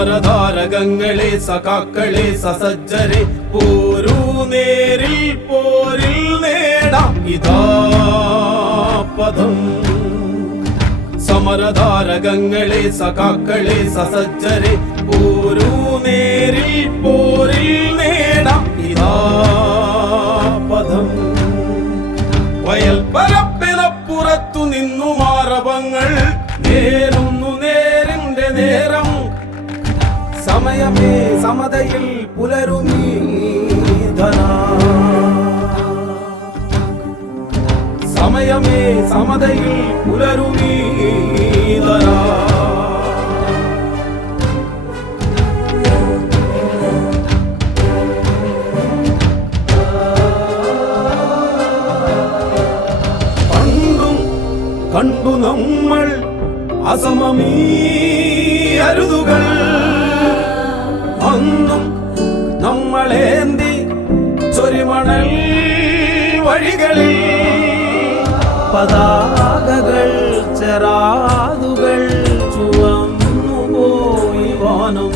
സമരധാരകങ്ങളെ സഖാക്കളെ സസജ്ജരെ പോരൂ നേരിൽ പോരിൽ നേടാം ഇതാ പദം. സമരധാരകങ്ങളെ സഖാക്കളെ സസജ്ജരെ പോരൂ നേരിൽ പോരിൽ നേടാം ഇതാ പദം. വയൽ പരപ്പിനപ്പുറത്തു നിന്നു മാറവങ്ങൾ നേരുന്നു നേരിന്റെ നേരം. സമയമേ സമതയിൽ പുലരുമീ ധന. സമയമേ സമതയിൽ പുലരുമീ ധന. പണ്ടും കണ്ടു നമ്മൾ അസമമീ അരുതുകൾ. അന്നും നമ്മളേന്തി ചൊരിമണൽ വഴികളിൽ പതാകകൾ ചെറാതുകൾ ചുവന്നു പോയി വാനം.